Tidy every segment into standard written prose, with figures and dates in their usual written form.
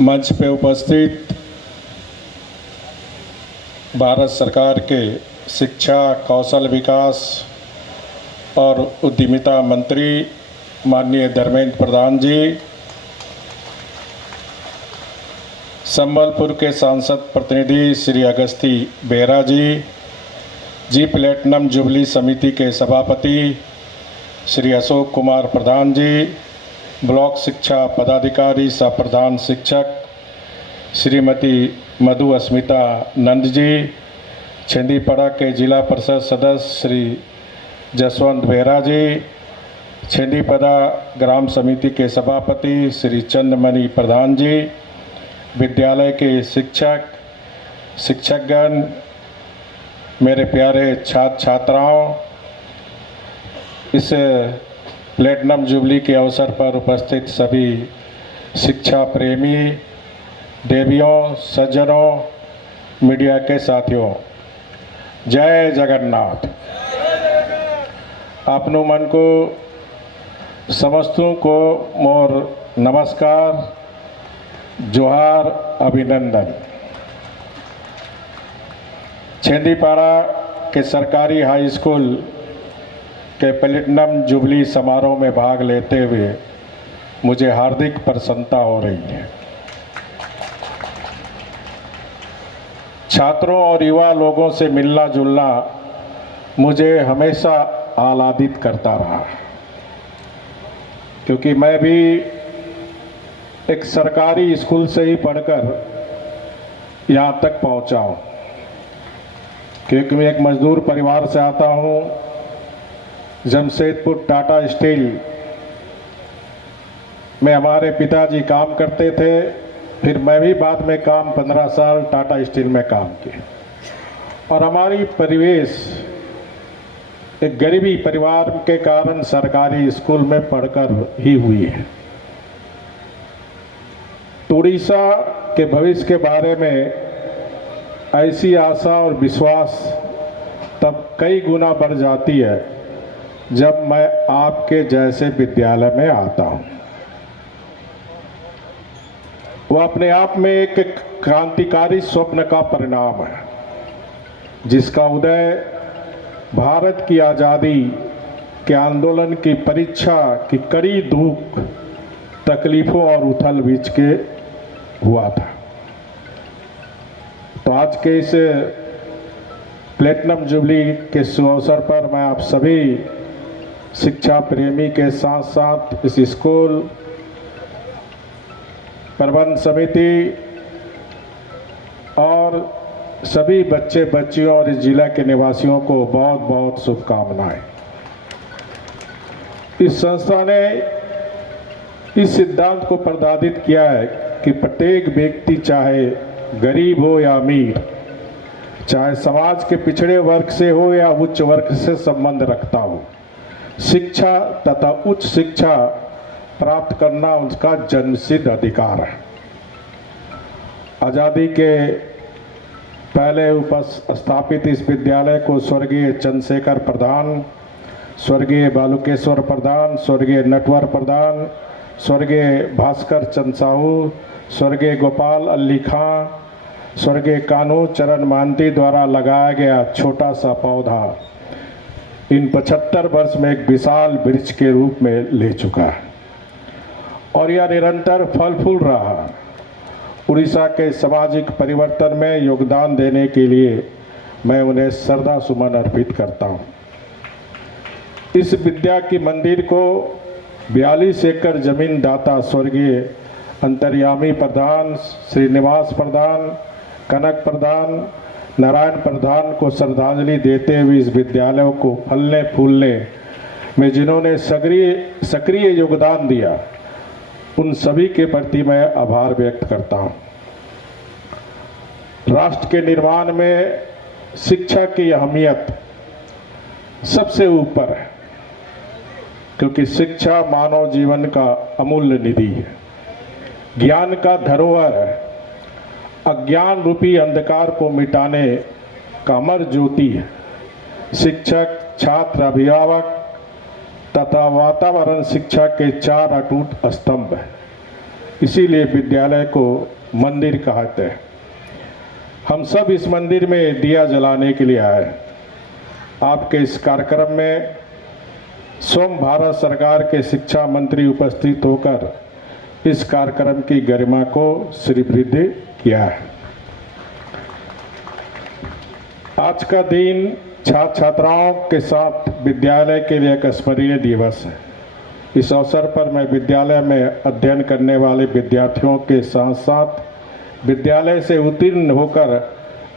मंच पे उपस्थित भारत सरकार के शिक्षा, कौशल विकास और उद्यमिता मंत्री माननीय धर्मेंद्र प्रधान जी, संबलपुर के सांसद प्रतिनिधि श्री अगस्ती बेहरा जी प्लेटिनम जुबली समिति के सभापति श्री अशोक कुमार प्रधान जी, ब्लॉक शिक्षा पदाधिकारी सह प्रधान शिक्षक श्रीमती मधु अस्मिता नंद जी, छेंदीपड़ा के जिला परिषद सदस्य श्री जसवंत बेहरा जी, छेंदीपड़ा ग्राम समिति के सभापति श्री चंद्रमणि प्रधान जी, विद्यालय के शिक्षकगण, मेरे प्यारे छात्र छात्राओं, इस प्लेटिनम जुबली के अवसर पर उपस्थित सभी शिक्षा प्रेमी देवियों, सज्जनों, मीडिया के साथियों, जय जगन्नाथ। आपनो मन को समस्तों को मोर नमस्कार, जोहार, अभिनंदन। छेंदीपड़ा के सरकारी हाई स्कूल के प्लेटिनम जुबली समारोह में भाग लेते हुए मुझे हार्दिक प्रसन्नता हो रही है। छात्रों और युवा लोगों से मिलना जुलना मुझे हमेशा आह्लादित करता रहा, क्योंकि मैं भी एक सरकारी स्कूल से ही पढ़कर यहाँ तक पहुँचा हूँ। क्योंकि मैं एक मजदूर परिवार से आता हूँ। जमशेदपुर टाटा स्टील में हमारे पिताजी काम करते थे, फिर मैं भी बाद में 15 साल टाटा स्टील में काम किया। और हमारी परिवेश एक गरीबी परिवार के कारण सरकारी स्कूल में पढ़कर ही हुई है। उड़ीसा के भविष्य के बारे में ऐसी आशा और विश्वास तब कई गुना बढ़ जाती है जब मैं आपके जैसे विद्यालय में आता हूँ। वह अपने आप में एक क्रांतिकारी स्वप्न का परिणाम है, जिसका उदय भारत की आज़ादी के आंदोलन की परीक्षा की कड़ी धूप, तकलीफों और उथल बीच के हुआ था। तो आज के इस प्लेटिनम जुबली के शुभ अवसर पर मैं आप सभी शिक्षा प्रेमी के साथ साथ इस स्कूल प्रबंध समिति और सभी बच्चे बच्चियों और इस जिला के निवासियों को बहुत बहुत शुभकामनाएं। इस संस्था ने इस सिद्धांत को प्रतिपादित किया है कि प्रत्येक व्यक्ति, चाहे गरीब हो या अमीर, चाहे समाज के पिछड़े वर्ग से हो या उच्च वर्ग से संबंध रखता हो, शिक्षा तथा उच्च शिक्षा प्राप्त करना उसका जन्मसिद्ध अधिकार है। आज़ादी के पहले स्थापित इस विद्यालय को स्वर्गीय चंद्रशेखर प्रधान, स्वर्गीय बालुकेश्वर प्रधान, स्वर्गीय नटवर प्रधान, स्वर्गीय भास्कर चंद साहू, स्वर्गीय गोपाल अली खां, स्वर्गीय कान्हू चरण मांती द्वारा लगाया गया छोटा सा पौधा इन 75 वर्ष में एक विशाल वृक्ष के रूप में ले चुका है और यह निरंतर फल फूल रहा। उड़ीसा के सामाजिक परिवर्तन में योगदान देने के लिए मैं उन्हें श्रद्धा सुमन अर्पित करता हूँ। इस विद्या की मंदिर को 42 एकड़ जमीन दाता स्वर्गीय अंतर्यामी प्रधान, श्रीनिवास प्रधान, कनक प्रधान, नारायण प्रधान को श्रद्धांजलि देते हुए इस विद्यालय को फलने फूलने में जिन्होंने सक्रिय योगदान दिया, उन सभी के प्रति मैं आभार व्यक्त करता हूँ। राष्ट्र के निर्माण में शिक्षा की अहमियत सबसे ऊपर है, क्योंकि शिक्षा मानव जीवन का अमूल्य निधि है, ज्ञान का धरोहर है, अज्ञान रूपी अंधकार को मिटाने का अमर ज्योति है। शिक्षक, छात्र, अभिभावक तथा वातावरण शिक्षा के 4 अटूट स्तंभ हैं। इसीलिए विद्यालय को मंदिर कहते हैं। हम सब इस मंदिर में दिया जलाने के लिए आए। आपके इस कार्यक्रम में स्वयं भारत सरकार के शिक्षा मंत्री उपस्थित होकर इस कार्यक्रम की गरिमा को श्रीवृद्धि किया है। आज का दिन छात्र छात्राओं के साथ विद्यालय के लिए एक स्मरणीय दिवस है। इस अवसर पर मैं विद्यालय में अध्ययन करने वाले विद्यार्थियों के साथ साथ विद्यालय से उत्तीर्ण होकर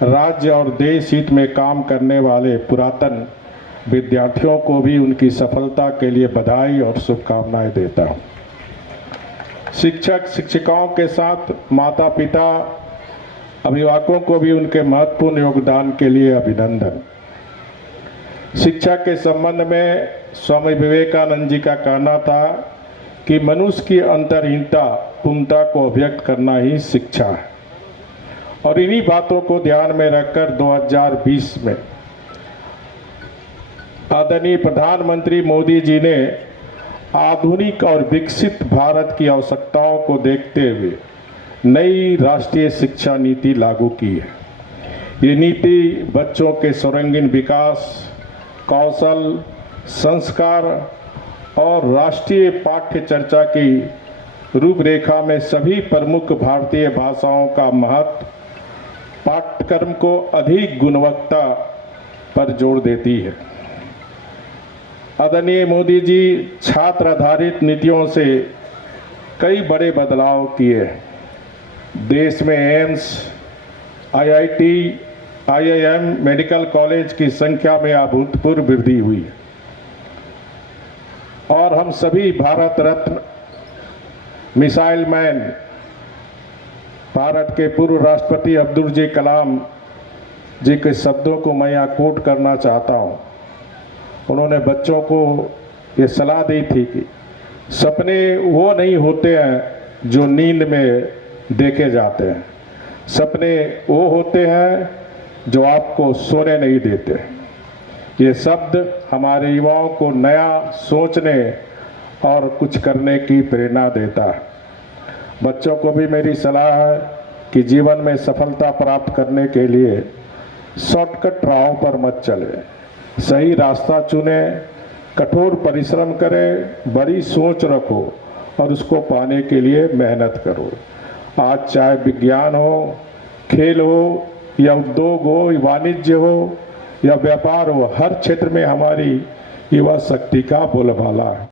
राज्य और देश हित में काम करने वाले पुरातन विद्यार्थियों को भी उनकी सफलता के लिए बधाई और शुभकामनाएं देता हूं। शिक्षक शिक्षिकाओं के साथ माता पिता अभिभावकों को भी उनके महत्वपूर्ण योगदान के लिए अभिनंदन। शिक्षा के संबंध में स्वामी विवेकानंद जी का कहना था कि मनुष्य की अंतरहीनता पूर्णता को अभिव्यक्त करना ही शिक्षा है। और इन्हीं बातों को ध्यान में रखकर 2020 में आदरणीय प्रधानमंत्री मोदी जी ने आधुनिक और विकसित भारत की आवश्यकताओं को देखते हुए नई राष्ट्रीय शिक्षा नीति लागू की है। ये नीति बच्चों के सर्वांगीण विकास, कौशल, संस्कार और राष्ट्रीय पाठ्य चर्चा की रूपरेखा में सभी प्रमुख भारतीय भाषाओं का महत्व, पाठ्यक्रम को अधिक गुणवत्ता पर जोर देती है। आदरणीय मोदी जी छात्र आधारित नीतियों से कई बड़े बदलाव किए। देश में AIIMS, IIT, IIM, medical college की संख्या में अभूतपूर्व वृद्धि हुई और हम सभी भारत रत्न मिसाइल मैन भारत के पूर्व राष्ट्रपति अब्दुल जी कलाम जी के शब्दों को मैं यहाँ कोट करना चाहता हूँ। उन्होंने बच्चों को ये सलाह दी थी कि सपने वो नहीं होते हैं जो नींद में देखे जाते हैं, सपने वो होते हैं जो आपको सोने नहीं देते। ये शब्द हमारे युवाओं को नया सोचने और कुछ करने की प्रेरणा देता है। बच्चों को भी मेरी सलाह है कि जीवन में सफलता प्राप्त करने के लिए शॉर्टकट राहों पर मत चले, सही रास्ता चुने, कठोर परिश्रम करें, बड़ी सोच रखो और उसको पाने के लिए मेहनत करो। आज चाहे विज्ञान हो, खेल हो या उद्योग हो, वाणिज्य हो या व्यापार हो, हर क्षेत्र में हमारी युवा शक्ति का बोलबाला है।